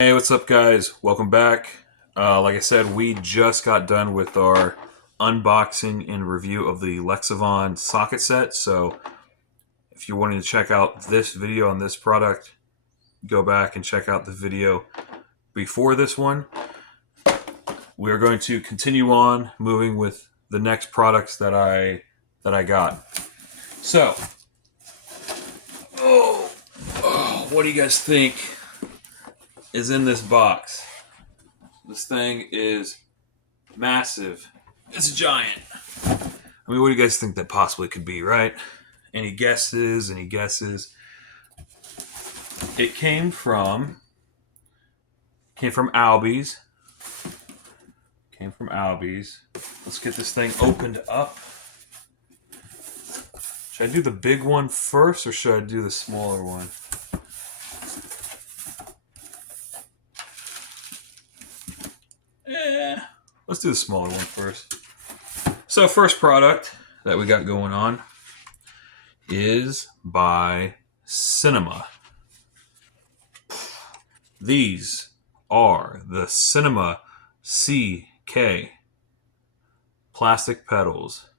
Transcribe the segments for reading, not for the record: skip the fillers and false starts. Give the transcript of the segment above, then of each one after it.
Hey, what's up, guys? Welcome back. Like I said, we just got done with our unboxing and review of the Lexavon socket set. So, if you're wanting to check out this video on this product, go back and check out the video before this one. We are going to continue on moving with the next products that I got. So, what do you guys think is in this box? This thing is massive. It's a giant. I mean, what do you guys think that possibly could be, right? Any guesses? Any guesses? It came from Albies. Came from Albies. Let's get this thing opened up. Should I do the big one first, or should I do the smaller one? Let's do the smaller one first. So, first product that we got going on is by Cinema. These are the Cinema CK plastic pedals.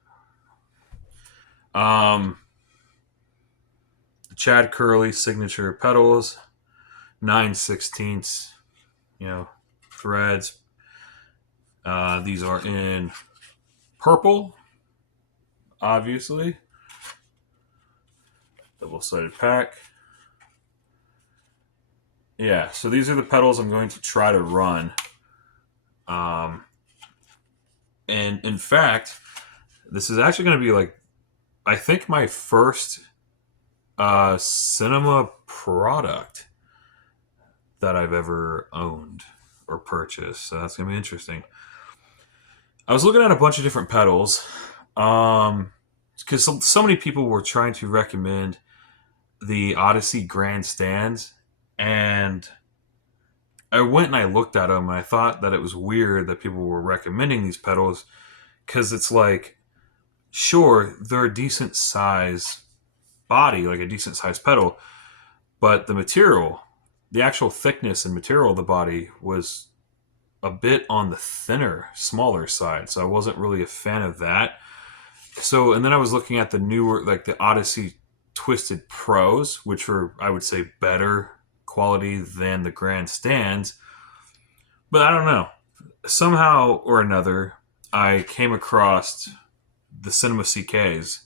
Chad Curley signature pedals, 9/16, threads. These are in purple, obviously. Double-sided pack. Yeah, so these are the pedals I'm going to try to run. And in fact, this is actually going to be I think my first Cinema product that I've ever owned or purchased. So that's going to be interesting. I was looking at a bunch of different pedals because so many people were trying to recommend the Odyssey Grandstands, and I went and I looked at them, and I thought that it was weird that people were recommending these pedals because it's like, sure, they're a decent size body, like a decent size pedal, but the material, the actual thickness and material of the body was a bit on the thinner, smaller side. So I wasn't really a fan of that. So, and then I was looking at the newer, like the Odyssey Twisted Pros, which were, I would say, better quality than the Grandstands. But I don't know. Somehow or another, I came across the Cinema CKs,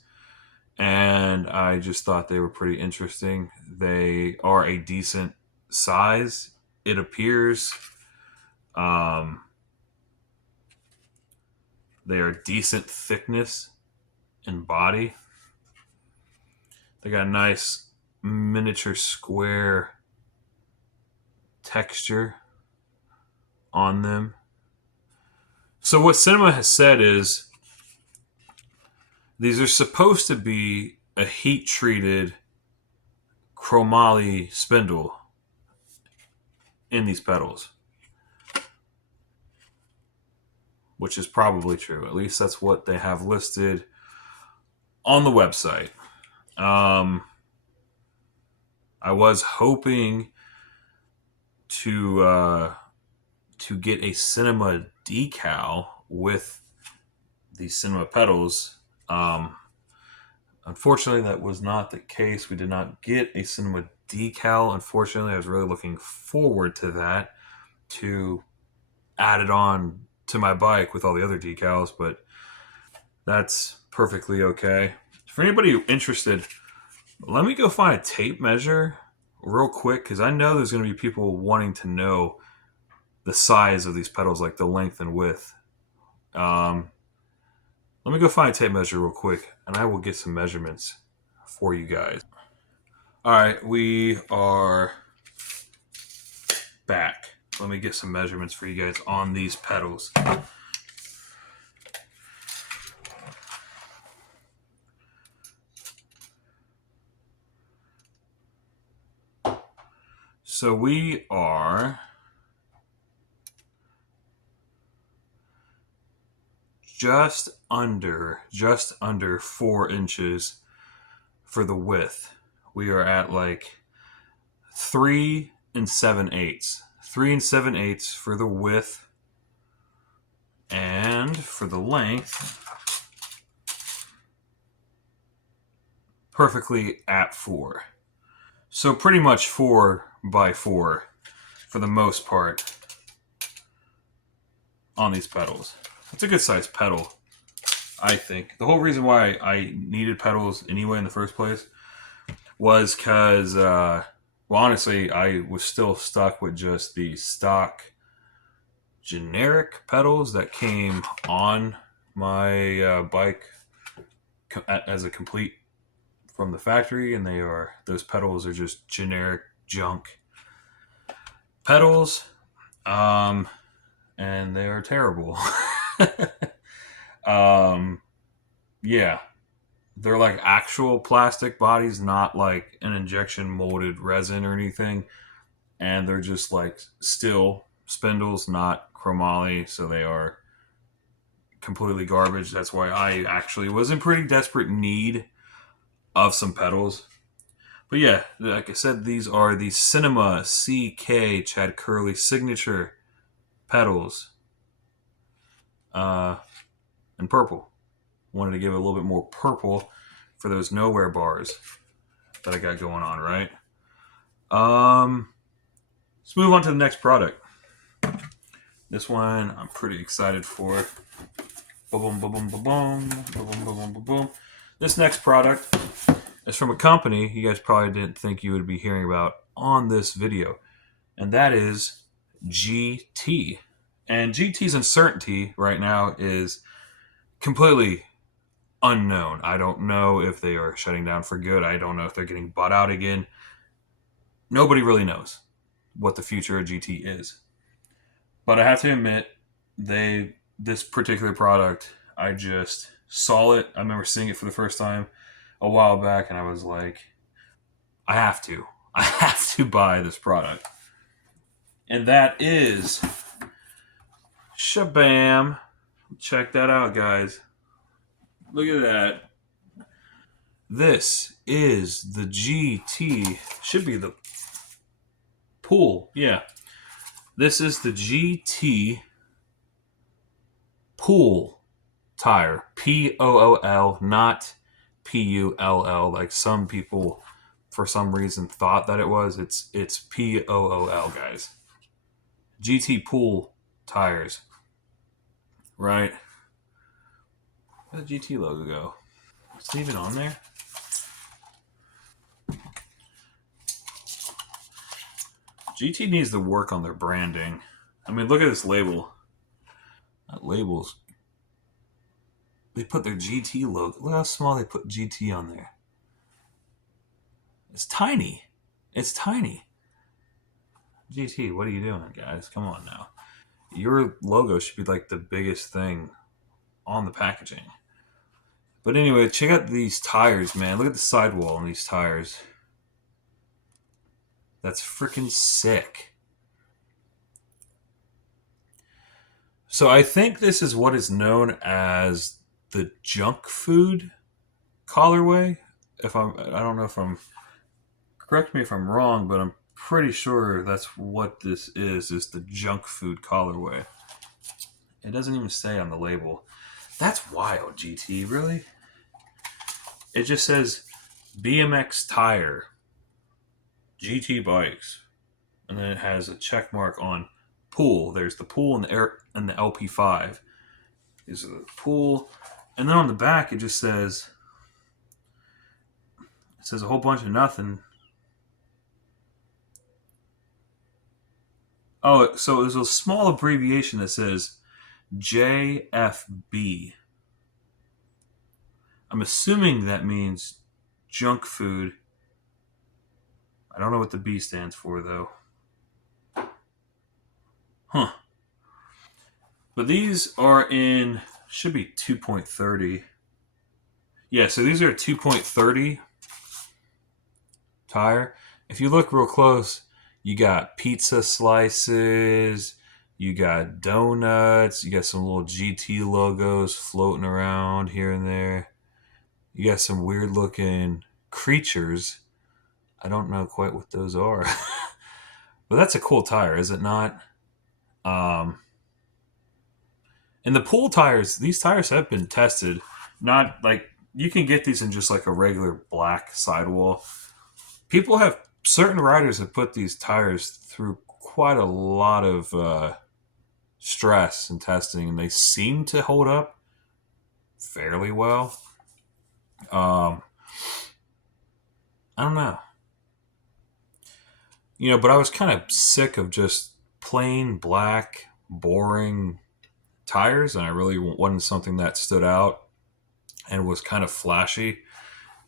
and I just thought they were pretty interesting. They are a decent size, it appears. They are decent thickness and body. They got a nice miniature square texture on them. So what Cinema has said is these are supposed to be a heat-treated chromoly spindle in these pedals, which is probably true. At least that's what they have listed on the website. I was hoping to get a Cinema decal with the Cinema pedals. Unfortunately, that was not the case. We did not get a Cinema decal. Unfortunately, I was really looking forward to that, to add it on to my bike with all the other decals, but that's perfectly okay. For anybody interested, let me go find a tape measure real quick, because I know there's going to be people wanting to know the size of these pedals, like the length and width. Let me go find a tape measure real quick, and I will get some measurements for you guys. All right, we are back. Let me get some measurements for you guys on these pedals. So we are just under 4 inches for the width. We are at like 3 7/8. 3 7/8 for the width, and for the length, perfectly at 4. So pretty much 4 by 4 for the most part on these pedals. It's a good size pedal, I think. The whole reason why I needed pedals anyway in the first place was because, well, honestly, I was still stuck with just the stock generic pedals that came on my bike as a complete from the factory, and those pedals are just generic junk pedals, and they are terrible. Yeah, they're like actual plastic bodies, not like an injection molded resin or anything, and they're just like steel spindles, not chromoly, so they are completely garbage. That's why I actually was in pretty desperate need of some pedals. But yeah, like I said, these are the Cinema CK Chad Curley signature pedals, in purple. Wanted to give it a little bit more purple for those nowhere bars that I got going on, right? Let's move on to the next product. This one I'm pretty excited for. Boom, boom, boom, boom, boom, boom, boom, boom, boom. This next product is from a company you guys probably didn't think you would be hearing about on this video, and that is GT. And GT's uncertainty right now is completely unknown. I don't know if they are shutting down for good. I don't know if they're getting bought out again. Nobody really knows what the future of GT is. But I have to admit, this particular product, I just saw it. I remember seeing it for the first time a while back, and I was like, I have to buy this product. And that is Shabam. Check that out, guys. Look at that. This is the GT. Should be the Pool. Yeah. This is the GT Pool tire. Pool, not Pull, like some people for some reason thought that it was. It's Pool, guys. GT Pool tires. Right? Where'd the GT logo go? Is it even on there? GT needs to work on their branding. I mean, look at this label. That label's... They put their GT logo. Look how small they put GT on there. It's tiny. It's tiny. GT, what are you doing, guys? Come on now. Your logo should be like the biggest thing on the packaging. But anyway, check out these tires, man. Look at the sidewall on these tires. That's freaking sick. So I think this is what is known as the junk food colorway. I don't know if I'm, correct me if I'm wrong, but I'm pretty sure that's what this is the junk food colorway. It doesn't even say on the label. That's wild, GT, really? It just says BMX tire, GT bikes, and then it has a check mark on Pool. There's the Pool and the LP5. These are the Pool, and then on the back it just says a whole bunch of nothing. Oh, so there's a small abbreviation that says JFB. I'm assuming that means junk food. I don't know what the B stands for, though. Huh. But these are should be 2.30. Yeah, so these are 2.30 tire. If you look real close, you got pizza slices, you got donuts, you got some little GT logos floating around here and there. You got some weird looking creatures. I don't know quite what those are. But that's a cool tire, is it not? Um, and the pool tires, these tires have been tested. Not like you can get these in just like a regular black sidewall. People have certain riders have put these tires through quite a lot of stress and testing, and they seem to hold up fairly well. Um, I don't know, but I was kind of sick of just plain black, boring tires, and I really wanted something that stood out and was kind of flashy.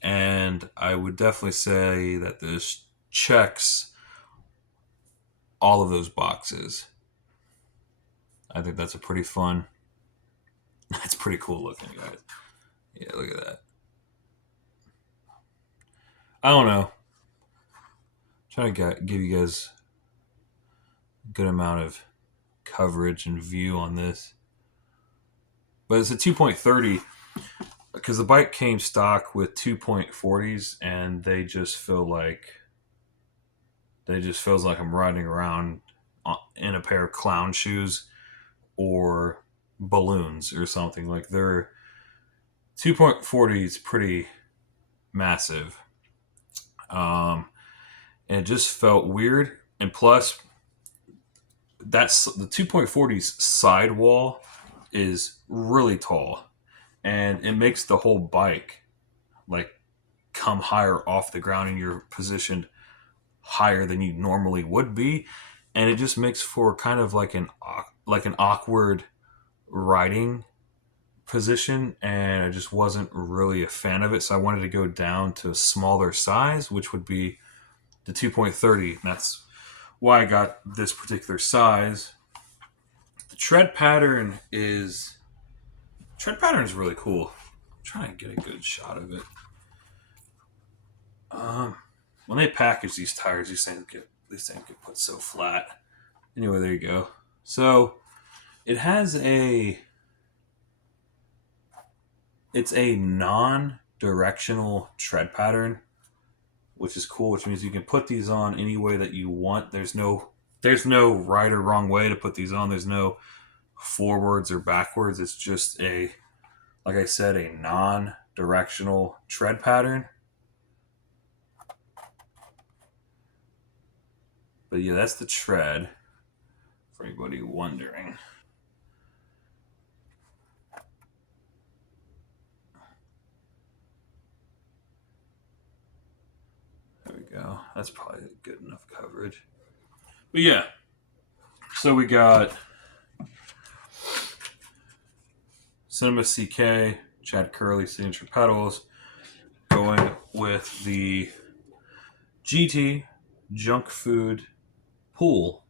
And I would definitely say that this checks all of those boxes. I think that's a pretty fun. It's pretty cool looking, guys. Yeah, look at that. I don't know. Trying to give you guys a good amount of coverage and view on this. But it's a 2.30 because the bike came stock with 2.40s, and they just feels like I'm riding around in a pair of clown shoes or balloons or something. Like their 2.40 is pretty massive. And it just felt weird. And plus, that's the 2.40's sidewall is really tall, and it makes the whole bike like come higher off the ground, and you're positioned higher than you normally would be, and it just makes for kind of like an awkward riding position, and I just wasn't really a fan of it. So I wanted to go down to a smaller size, which would be the 2.30, and that's why I got this particular size. The tread pattern is really cool. I'm trying to get a good shot of it. When they package these tires, these things get put so flat. Anyway, there you go. So it has it's a non-directional tread pattern, which is cool, which means you can put these on any way that you want. There's no right or wrong way to put these on. There's no forwards or backwards. It's just like I said, a non-directional tread pattern. But yeah, that's the tread, for anybody wondering. There we go. That's probably good enough coverage. But yeah, so we got Cinema CK, Chad Curley signature pedals, going with the GT Junk Food Pool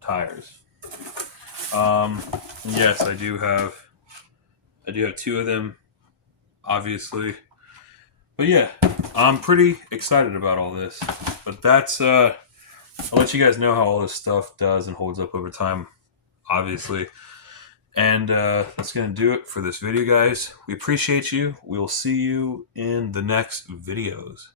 tires. Yes, I do have two of them, obviously. But yeah, I'm pretty excited about all this. But that's I'll let you guys know how all this stuff does and holds up over time, obviously. And that's going to do it for this video, guys. We appreciate you. We will see you in the next videos.